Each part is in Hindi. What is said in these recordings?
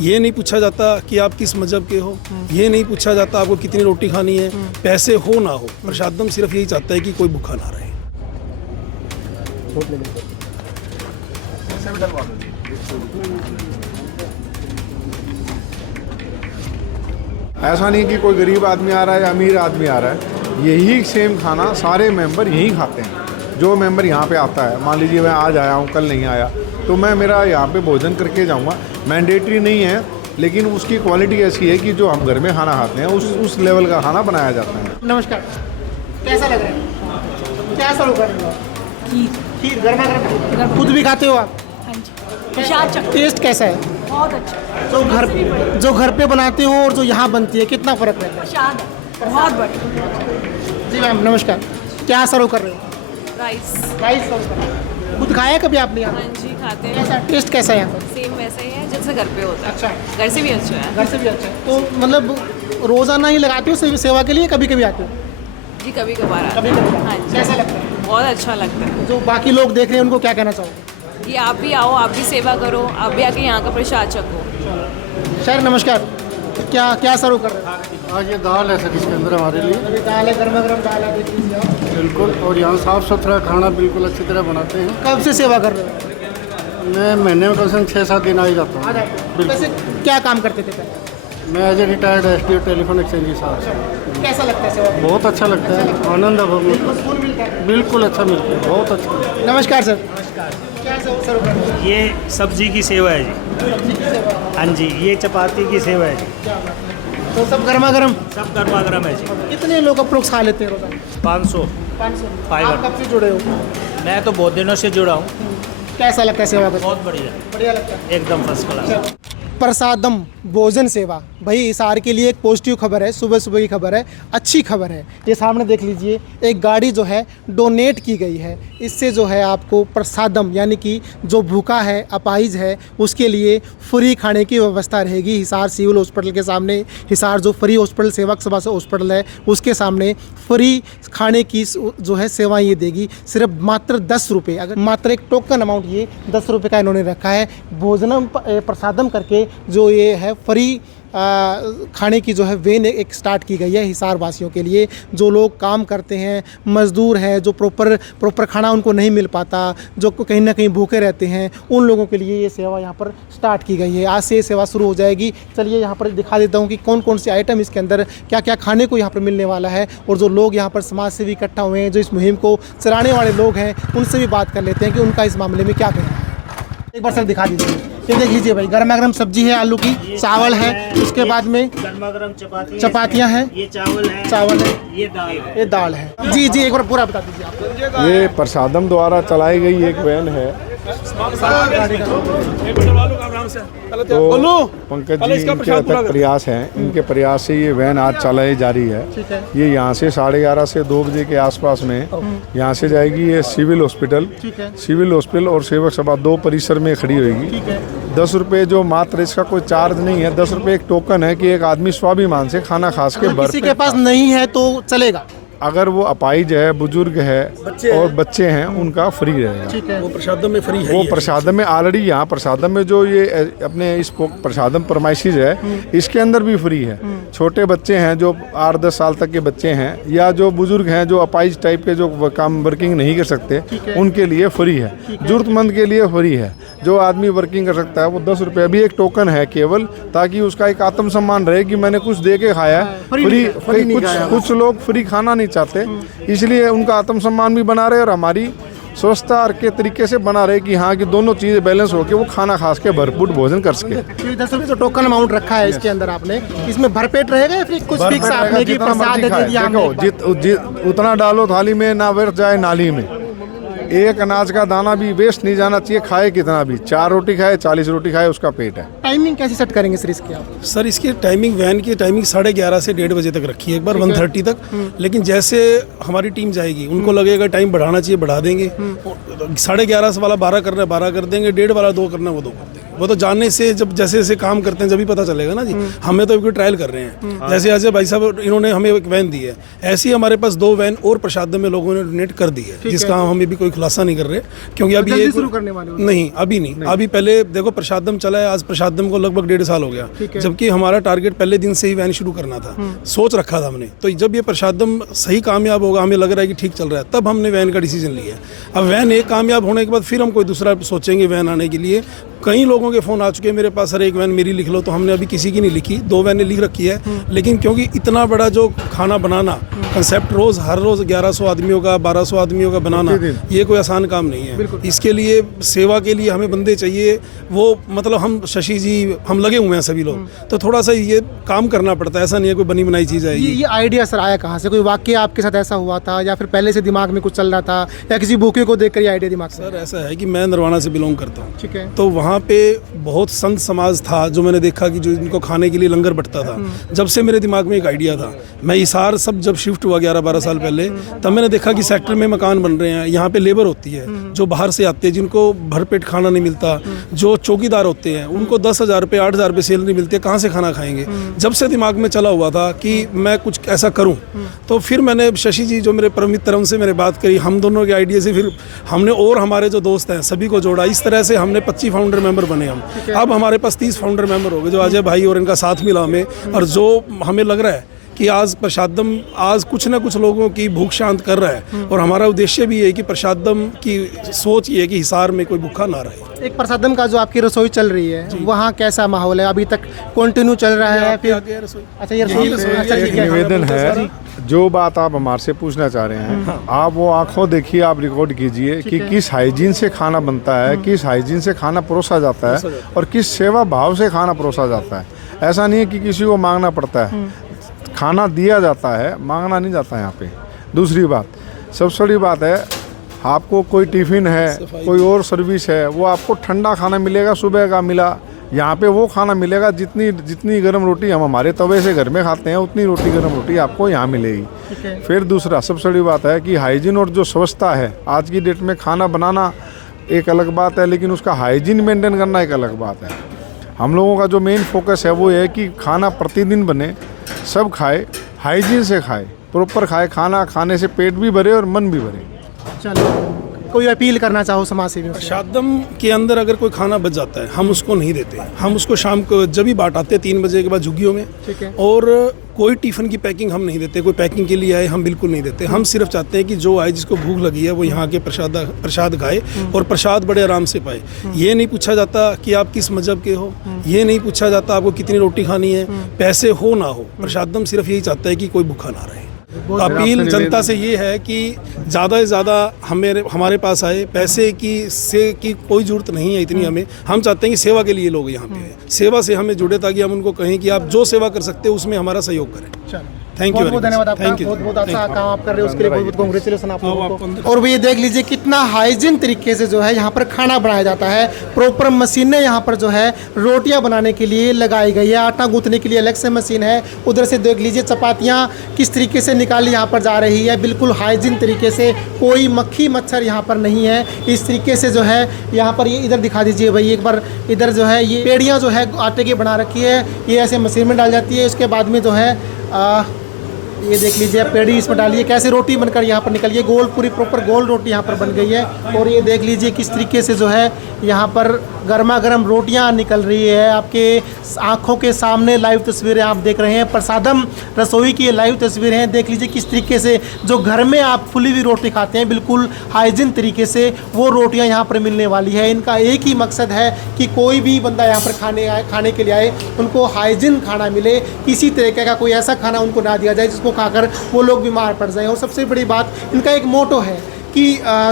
ये नहीं पूछा जाता कि आप किस मजहब के हो, ये नहीं पूछा जाता आपको कितनी रोटी खानी है, पैसे हो ना हो। प्रसादम सिर्फ यही चाहता है कि कोई भूखा ना रहे। ऐसा नहीं कि कोई गरीब आदमी आ रहा है या अमीर आदमी आ रहा है, यही सेम खाना सारे मेंबर यहीं खाते हैं। जो मेंबर यहाँ पे आता है, मान लीजिए मैं आज आया हूँ, कल नहीं आया, तो मैं मेरा यहाँ पे भोजन करके जाऊँगा। मैंडेटरी नहीं है, लेकिन उसकी क्वालिटी ऐसी है कि जो हम घर में खाना खाते हैं उस लेवल का खाना बनाया जाता है। नमस्कार, कैसा लग रहा है? क्या सर्व कर रहे हो? खीर गर्मा गर्म खुद भी खाते हो आप? हाँ जी। टेस्ट कैसा है? बहुत अच्छा। जो घर पे बनाते हो और जो यहाँ बनती है, कितना फर्क रहता है? प्रसाद है, बहुत बढ़िया। जी मैम नमस्कार, क्या सर्व कर रहे हो? राइस। राइस सर्व कर रहे हो। खुद खाया कभी आपने यहाँ? हाँ जी, खाते हैं। कैसा टेस्ट कैसा है यहाँ पर? सेम वैसा ही है जैसे घर पे होता है। अच्छा, घर से भी अच्छा है। घर से भी अच्छा है। तो मतलब रोजाना ही लगाते हो सेवा के लिए, कभी कभी आते हो? जी कभी कभार आते कभी हैं। कभी। हाँ जी, कैसा लगता है? बहुत अच्छा लगता है। जो बाकी लोग देख रहे हैं उनको क्या कहना चाहोगे? ये आप भी आओ, आप भी सेवा करो, आप भी आके यहाँ का प्रसाद चखो। सर नमस्कार, क्या सर्व कर रहे हो? आज ये दाल है सर, इसके अंदर हमारे लिए अभी दाल है, गर्मा गर्म दाल है, देख लीजिए आप। बिल्कुल। और यहाँ साफ़ सुथरा खाना बिल्कुल अच्छी तरह बनाते हैं। कब से सेवा कर रहे हो? मैं महीने में कम से कम 6-7 दिन आ ही जाता आ हूँ। जाते हो। वैसे क्या काम करते थे पहले? मैं as a retired SDO telephone exchange साहब। कैसा लगता है सेवा? बहुत अच्छा लगता है, आनंद है बहुत। सुकून मिलता है। बिल्कुल अच्छा मिलता है, बहुत अच्छा। नमस्कार सर, क्या सर्व कर रहे हो? ये सब्जी की सेवा है जी। सब्जी की सेवा। हाँ जी, ये चपाती की सेवा है जी। क्या बात है। तो सब गर्मा गर्म? सब गर्मा गर्म है जी। कितने लोग अप्रोक्स खा लेते हैं रोजाना? 500। 500। 500। आप कब से जुड़े हो? मैं तो बहुत दिनों से जुड़ा हूँ। कैसा लगता है सेवा करके? बहुत बढ़िया, बढ़िया लगता है। एकदम फर्स्ट क्लास। प्रसादम भोजन सेवा भाई हिसार के लिए एक पॉजिटिव खबर है, सुबह सुबह की खबर है, अच्छी खबर है। ये सामने देख लीजिए, एक गाड़ी जो है डोनेट की गई है। इससे जो है आपको प्रसादम यानी कि जो भूखा है, अपाहिज है, उसके लिए फ्री खाने की व्यवस्था रहेगी। हिसार सिविल हॉस्पिटल के सामने, हिसार जो फ्री हॉस्पिटल सेवक सभा से हॉस्पिटल है उसके सामने फ्री खाने की जो है सेवा ये देगी। सिर्फ मात्र 10 रुपये, अगर मात्र एक टोकन अमाउंट ये 10 रुपये का इन्होंने रखा है। भोजनम प्रसादम करके जो ये है फ्री खाने की जो है वेन एक स्टार्ट की गई है हिसार वासियों के लिए। जो लोग काम करते हैं, मज़दूर हैं, जो प्रॉपर खाना उनको नहीं मिल पाता, जो कहीं ना कहीं भूखे रहते हैं, उन लोगों के लिए ये सेवा यहाँ पर स्टार्ट की गई है। आज से ये सेवा शुरू हो जाएगी। चलिए यहाँ पर दिखा देता हूँ कि कौन कौन से आइटम इसके अंदर क्या क्या खाने को यहाँ पर मिलने वाला है। और जो लोग यहाँ पर समाज से भी इकट्ठा हुए हैं, जो इस मुहिम को चलाने वाले लोग हैं, उनसे भी बात कर लेते हैं कि उनका इस मामले में क्या कहना है। एक बार सर दिखा दीजिए। ये देख लीजिए भाई, गर्मा गर्म सब्जी है, आलू की, चावल है, उसके बाद में गर्मा गर्म चपातियाँ हैं, ये चावल है, ये दाल है। ये दाल है। जी एक बार पूरा बता दीजिए आप। ये प्रसादम द्वारा चलाई गई एक वैन है। तो पंकज जी इनके अथक प्रयास हैं, इनके प्रयास से ये वैन आज चलाई जा रही है। ये यहाँ से 11:30 से 2 बजे के आसपास में यहाँ से जाएगी ये सिविल हॉस्पिटल और सेवक सभा 2 परिसर में खड़ी होगी। 10 रुपये जो मात्र, इसका कोई चार्ज नहीं है। 10 रुपये एक टोकन है कि एक आदमी स्वाभिमान से खाना खास के किसी के पास नहीं है तो चलेगा। अगर वो अपाहिज है, बुजुर्ग है और बच्चे हैं, उनका फ्री रहेगा। ठीक है, वो प्रसादम में फ्री है। वो प्रसादम में ऑलरेडी, यहाँ प्रसादम में जो ये अपने इस प्रसादम परमाइशिज है, इसके अंदर भी फ्री है। छोटे बच्चे हैं जो 8-10 साल तक के बच्चे हैं, या जो बुजुर्ग हैं जो अपाहिज टाइप के, जो काम वर्किंग नहीं कर सकते, उनके लिए फ्री है। जरूरतमंद के लिए फ्री है। जो आदमी वर्किंग कर सकता है वो 10 रुपये भी एक टोकन है केवल, ताकि उसका एक आत्मसम्मान रहे कि मैंने कुछ दे के खाया है। फ्री कुछ लोग फ्री खाना नहीं चाहते, इसलिए उनका आत्मसम्मान भी बना रहे और हमारी स्वच्छता के तरीके से बना रहे कि हाँ कि दोनों चीज़ें बैलेंस हो के वो खाना खास के भरपूर भोजन कर सके। 10 रुपये जो टोकन अमाउंट रखा है इसके अंदर आपने, इसमें भरपेट रहेगा या फिर कुछ फिक्स आपने की प्रसाद दे दिया? देखो, उतना डालो थाली में, ना व्यर्थ जाए नाली में। एक अनाज का दाना भी वेस्ट नहीं जाना चाहिए, खाए कितना भी। 4 रोटी खाए, 40 रोटी खाए, उसका पेट है। टाइमिंग कैसे सेट करेंगे सर इसकी आप? सर इसकी टाइमिंग, वैन की टाइमिंग 11:30 से 1:30 बजे तक रखी है, एक बार 1:30 तक। लेकिन जैसे हमारी टीम जाएगी, उनको लगेगा टाइम बढ़ाना चाहिए, बढ़ा देंगे। 11:30 वाला 12 करना है 12 कर देंगे, 1:30 वाला 2 करना है वो 2 कर देंगे। वो तो जानने से जब जैसे जैसे काम करते हैं जब भी पता चलेगा ना जी। हमें तो अभी ट्रायल कर रहे हैं। जैसे अजय भाई साहब इन्होंने हमें एक वैन दी है, ऐसी हमारे पास 2 वैन और प्रसादम में लोगों ने डोनेट कर दी है, जिसका हम अभी कोई खुलासा नहीं कर रहे क्योंकि अभी ये शुरू करने वाले हो? नहीं, अभी नहीं। अभी पहले देखो प्रसादम चला है, आज प्रसादम को लगभग 1.5 साल हो गया, जबकि हमारा टारगेट पहले दिन से ही वैन शुरू करना था, सोच रखा था हमने। तो जब ये प्रसादम सही कामयाब होगा, हमें लग रहा है कि ठीक चल रहा है, तब हमने वैन का डिसीजन लिया। अब वैन एक कामयाब होने के बाद फिर हम कोई दूसरा सोचेंगे वैन आने के लिए। कई लोगों के फ़ोन आ चुके हैं मेरे पास, सर एक वैन मेरी लिख लो, तो हमने अभी किसी की नहीं लिखी, 2 वैनें लिख रखी है। लेकिन क्योंकि इतना बड़ा जो खाना बनाना कंसेप्ट हर रोज़ 1100 आदमियों का 1200 आदमियों का बनाना, ये कोई आसान काम नहीं है। इसके लिए सेवा के लिए हमें बंदे चाहिए। वो मतलब हम शशि जी हम लगे हुए हैं सभी लोग, तो थोड़ा सा ये काम करना पड़ता है, ऐसा नहीं है कोई बनी बनाई चीज़ है। ये आइडिया सर आया कहाँ से? कोई वाकया आपके साथ ऐसा हुआ था या फिर पहले से दिमाग में कुछ चल रहा था या किसी भूखे को देखकर ये आइडिया दिमाग से? सर ऐसा है कि मैं नरवाना से बिलोंग करता हूँ, ठीक है। तो वहाँ पे बहुत संत समाज था जो मैंने देखा कि जो इनको खाने के लिए लंगर बंटता था। जब से मेरे दिमाग में एक आइडिया था, मैं हिसार सब जब शिफ्ट हुआ 11-12 साल पहले, तब मैंने देखा कि सेक्टर में मकान बन रहे हैं, यहाँ पे लेबर होती है जो बाहर से आते हैं, जिनको भरपेट खाना नहीं मिलता, जो चौकीदार होते हैं उनको 10,000 रुपये 8,000 रुपये सैलरी मिलती है, कहाँ से खाना खाएंगे। जब से दिमाग में चला हुआ था कि मैं कुछ ऐसा करूँ, तो फिर मैंने शशि जी जो मेरे परम मित्र उनसे मैंने बात करी, हम दोनों के आइडिया से फिर हमने और हमारे जो दोस्त हैं सभी को जोड़ा। इस तरह से हमने 25 फाउंडर मेंबर बने हम। अब हमारे पास 30 फाउंडर मेंबर हो गए, जो अजय भाई और इनका साथ मिला हमें। और जो हमें लग रहा है कि आज प्रसादम आज कुछ ना कुछ लोगों की भूख शांत कर रहा है, और हमारा उद्देश्य भी है कि प्रसादम की सोच ये है कि हिसार में कोई भूखा ना रहे। एक प्रसादम का जो आपकी रसोई चल रही है, वहाँ कैसा माहौल है? अभी तक कंटिन्यू चल रहा है? फिर अच्छा, ये रसोई अच्छा, एक ठीक है। निवेदन है, जो बात आप हमारे से पूछना चाह रहे हैं, आप वो आंखों देखिए, आप रिकॉर्ड कीजिए कि किस हाइजीन से खाना बनता है, किस हाइजीन से खाना परोसा जाता है और किस सेवा भाव से खाना परोसा जाता है। ऐसा नहीं है कि किसी को मांगना पड़ता है, खाना दिया जाता है, मांगना नहीं जाता यहाँ पे। दूसरी बात, सबसे बड़ी बात है, आपको कोई टिफ़िन है, कोई और सर्विस है, वो आपको ठंडा खाना मिलेगा, सुबह का मिला, यहाँ पे वो खाना मिलेगा जितनी गर्म रोटी हम हमारे तवे से घर में खाते हैं, उतनी गर्म रोटी आपको यहाँ मिलेगी। फिर दूसरा सबसे बड़ी बात है कि हाइजीन और जो स्वच्छता है, आज की डेट में खाना बनाना एक अलग बात है, लेकिन उसका हाइजीन मेंटेन करना एक अलग बात है। हम लोगों का जो मेन फोकस है वो है कि खाना प्रतिदिन बने, सब खाए, हाइजीन से खाए, प्रॉपर खाए, खाना खाने से पेट भी भरे और मन भी भरे। चलो, कोई अपील करना चाहो समाज सेवियों से? प्रसादम के अंदर अगर कोई खाना बच जाता है, हम उसको नहीं देते, हम उसको शाम को जब भी बांट आते हैं 3 बजे के बाद झुग्गियों में। ठीक है। और कोई टिफ़िन की पैकिंग हम नहीं देते, कोई पैकिंग के लिए आए हम बिल्कुल नहीं देते। हम सिर्फ चाहते हैं कि जो आए, जिसको भूख लगी है, वो यहाँ के प्रसाद खाए और प्रसाद बड़े आराम से पाए। ये नहीं पूछा जाता कि आप किस मजहब के हो, ये नहीं पूछा जाता आपको कितनी रोटी खानी है, पैसे हो ना हो। प्रसादम सिर्फ यही चाहता है कि कोई भूखा ना रहे। अपील जनता से ये है कि ज़्यादा से ज़्यादा हमारे पास आए। पैसे की कोई ज़रूरत नहीं है इतनी हमें। हम चाहते हैं कि सेवा के लिए लोग यहाँ पे हैं, सेवा से हमें जुड़े, ताकि हम उनको कहें कि आप जो सेवा कर सकते हो उसमें हमारा सहयोग करें। थैंक यू, बहुत धन्यवाद आपका, थैंक यू, बहुत अच्छा काम आप कर रहे हो, उसके लिए बहुत बहुत कांग्रेचुलेशन आप लोगों आप को। अंदर- और ये देख लीजिए कितना हाइजीन तरीके से जो है यहाँ पर खाना बनाया जाता है। प्रॉपर मशीनें यहाँ पर जो है रोटियाँ बनाने के लिए लगाई गई है, आटा गूंथने के लिए अलग से मशीन है। उधर से देख लीजिए चपातियाँ किस तरीके से निकाली यहाँ पर जा रही है, बिल्कुल हाइजीन तरीके से, कोई मक्खी मच्छर यहाँ पर नहीं है। इस तरीके से जो है यहाँ पर, ये इधर दिखा दीजिए भाई एक बार, इधर जो है ये पेड़ियाँ जो है आटे की बना रखी है, ये ऐसे मशीन में डाल जाती है। उसके बाद में जो है ये देख लीजिए, पेड़ी इसमें डालिए, कैसे रोटी बनकर यहाँ पर निकली है, गोल, पूरी प्रॉपर गोल रोटी यहाँ पर बन गई है। और ये देख लीजिए किस तरीके से जो है यहाँ पर गर्मा गर्म रोटियाँ निकल रही है। आपके आंखों के सामने लाइव तस्वीरें आप देख रहे हैं, प्रसादम रसोई की ये लाइव तस्वीरें हैं। देख लीजिए किस तरीके से जो घर में आप फुली हुई रोटी खाते हैं, बिल्कुल हाइजीन तरीके से वो रोटियाँ यहाँ पर मिलने वाली है। इनका एक ही मकसद है कि कोई भी बंदा यहाँ पर खाने के लिए आए, उनको हाइजीन खाना मिले, किसी तरीके का कोई ऐसा खाना उनको ना दिया जाए जिसको खाकर वो लोग बीमार पड़ जाएं। और सबसे बड़ी बात, इनका एक मोटो है कि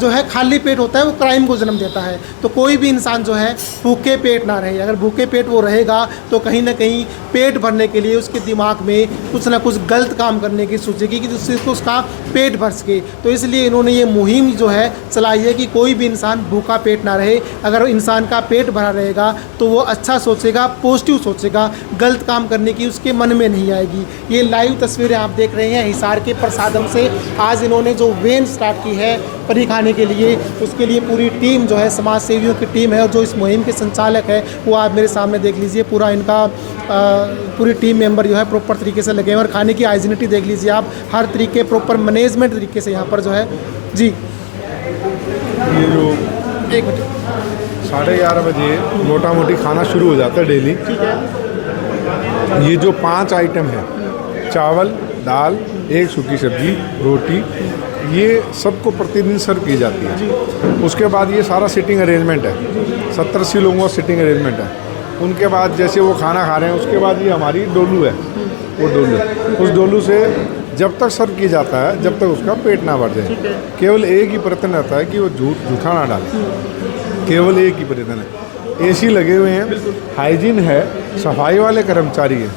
जो है खाली पेट होता है वो क्राइम को जन्म देता है। तो कोई भी इंसान जो है भूखे पेट ना रहे। अगर भूखे पेट वो रहेगा तो कहीं ना कहीं पेट भरने के लिए उसके दिमाग में कुछ ना कुछ गलत काम करने की सोचेगी कि जिससे उसका पेट भर सके। तो इसलिए इन्होंने ये मुहिम जो है चलाई है कि कोई भी इंसान भूखा पेट ना रहे। अगर इंसान का पेट भरा रहेगा तो वो अच्छा सोचेगा, पॉजिटिव सोचेगा, गलत काम करने की उसके मन में नहीं आएगी। ये लाइव तस्वीरें आप देख रहे हैं हिसार के प्रसादम से। आज इन्होंने जो वैन स्टार्ट की है फ्री खाने के लिए। उसके लिए पूरी टीम जो है समाज सेवियों की टीम है और जो इस मुहिम के संचालक है वो आप मेरे सामने देख लीजिए। पूरा इनका पूरी टीम मेंबर जो है प्रॉपर तरीके से लगे हैं और खाने की हाइजीनिटी देख लीजिए आप, हर तरीके प्रॉपर मैनेजमेंट तरीके से यहाँ पर जो है जी। ये जो एक मिनट 11:30 बजे मोटा मोटी खाना शुरू हो जाता है डेली। ये जो 5 आइटम है, चावल, दाल, एक सूखी सब्जी, रोटी, ये सबको प्रतिदिन सर्व की जाती है। उसके बाद ये सारा सिटिंग अरेंजमेंट है, 70-80 लोगों का सिटिंग अरेंजमेंट है। उनके बाद जैसे वो खाना खा रहे हैं उसके बाद ये हमारी डोलू है, वो डोलू, उस डोलू से जब तक सर्व की जाता है जब तक उसका पेट ना भर जाए। केवल एक ही प्रयत्न रहता है कि वो जूठा ना डाले, केवल एक ही प्रयत्न है। एसी लगे हुए हैं, हाइजीन है, सफाई वाले कर्मचारी हैं,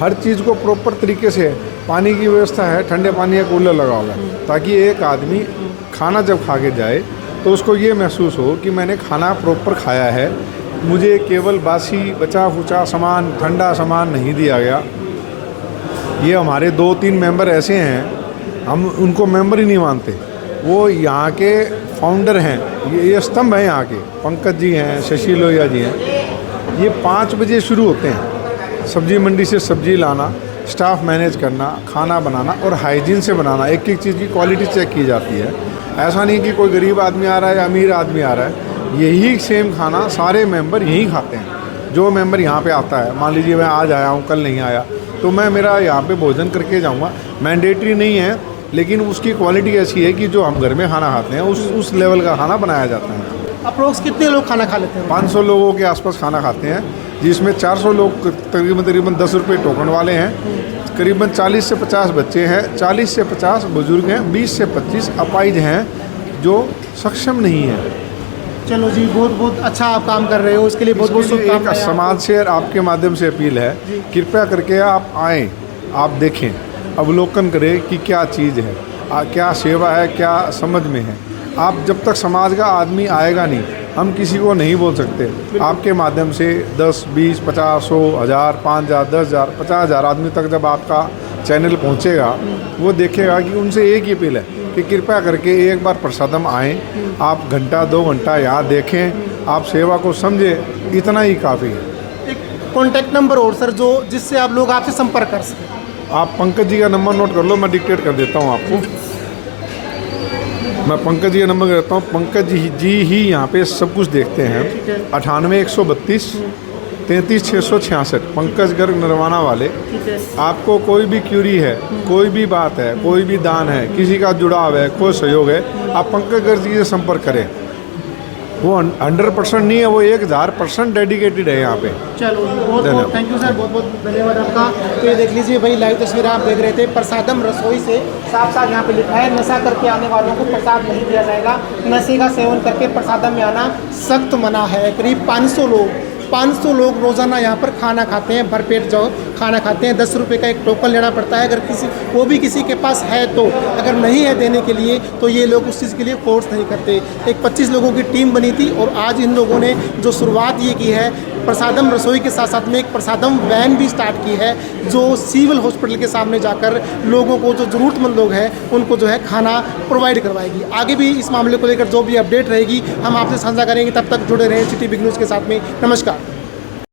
हर चीज़ को प्रॉपर तरीके से, पानी की व्यवस्था है, ठंडे पानी का कूलर लगा होगा ताकि एक आदमी खाना जब खा के जाए तो उसको ये महसूस हो कि मैंने खाना प्रॉपर खाया है, मुझे केवल बासी बचा खुचा सामान, ठंडा सामान नहीं दिया गया। ये हमारे 2-3 मेंबर ऐसे हैं, हम उनको मेंबर ही नहीं मानते, वो यहाँ के फाउंडर हैं, ये स्तंभ हैं यहाँ के। पंकज जी हैं, शशि लोहिया जी हैं। ये 5 बजे शुरू होते हैं, सब्जी मंडी से सब्जी लाना, स्टाफ मैनेज करना, खाना बनाना और हाइजीन से बनाना, एक एक चीज़ की क्वालिटी चेक की जाती है। ऐसा नहीं कि कोई गरीब आदमी आ रहा है या अमीर आदमी आ रहा है, यही सेम खाना सारे मेंबर यहीं खाते हैं। जो मेंबर यहाँ पे आता है, मान लीजिए मैं आज आया हूँ, कल नहीं आया, तो मैं मेरा यहाँ पे भोजन करके जाऊँगा, मैंडेटरी नहीं है, लेकिन उसकी क्वालिटी ऐसी है कि जो हम घर में खाना खाते हैं उस लेवल का खाना बनाया जाता है। अप्रोक्स कितने लोग खाना खा लेते हैं? 500 लोगों के आसपास खाना खाते हैं, जिसमें 400 लोग तकरीबन 10 रुपये टोकन वाले हैं, करीबन 40 से 50 बच्चे हैं, 40 से 50 बुजुर्ग हैं, 20 से 25 अपाहिज हैं जो सक्षम नहीं हैं। चलो जी, बहुत बहुत अच्छा आप काम कर रहे हो, इसके लिए बहुत बहुत इसके लिए एक शुभकामनाएं। समाज से आपके माध्यम से अपील है, कृपया करके आप आएँ, आप देखें, अवलोकन करें कि क्या चीज़ है, क्या सेवा है, क्या समझ में है। आप जब तक समाज का आदमी आएगा नहीं, हम किसी को नहीं बोल सकते। आपके माध्यम से 10, 20, 50, 100, 1000, 5000, 10,000, 50,000 आदमी तक जब आपका चैनल पहुंचेगा, वो देखेगा कि उनसे एक ही अपील है कि कृपया करके एक बार प्रसादम आएँ, आप घंटा 2 घंटा यहाँ देखें, आप सेवा को समझें, इतना ही काफ़ी है। एक कॉन्टैक्ट नंबर और सर, जो जिससे आप लोग आपसे संपर्क कर सकें। आप पंकज जी का नंबर नोट कर लो, मैं डिक्टेट कर देता हूँ आपको। मैं पंकज जी का नंबर देता हूँ, पंकज जी ही यहाँ पे सब कुछ देखते हैं। 98-132 33-666, पंकज गर्ग नरवाना वाले। आपको कोई भी क्यूरी है, कोई भी बात है, कोई भी दान है, किसी का जुड़ाव है, कोई सहयोग है, आप पंकज गर्ग जी से संपर्क करें। वो 100% नहीं है, वो 1000% डेडिकेटेड है यहाँ पे। चलो बहुत बहुत थैंक यू सर, बहुत बहुत धन्यवाद आपका। तो ये देख लीजिए भाई, लाइव तस्वीर आप देख रहे थे, प्रसादम रसोई से साफ साफ यहाँ पे लिखा है, नशा करके आने वालों को प्रसाद नहीं दिया जाएगा, नशे का सेवन करके प्रसादम में आना सख्त मना है। करीब 500 लोग रोज़ाना यहाँ पर खाना खाते हैं, भरपेट जो खाना खाते हैं। 10 रुपये का एक टोकन लेना पड़ता है, अगर वो भी किसी के पास है तो, अगर नहीं है देने के लिए तो ये लोग उस चीज़ के लिए फोर्स नहीं करते। एक 25 लोगों की टीम बनी थी और आज इन लोगों ने जो शुरुआत ये की है, प्रसादम रसोई के साथ साथ में एक प्रसादम वैन भी स्टार्ट की है, जो सिविल हॉस्पिटल के सामने जाकर लोगों को, जो ज़रूरतमंद लोग हैं, उनको जो है खाना प्रोवाइड करवाएगी। आगे भी इस मामले को लेकर जो भी अपडेट रहेगी हम आपसे साझा करेंगे। तब तक जुड़े रहें सिटी बिग न्यूज़ के साथ में। नमस्कार।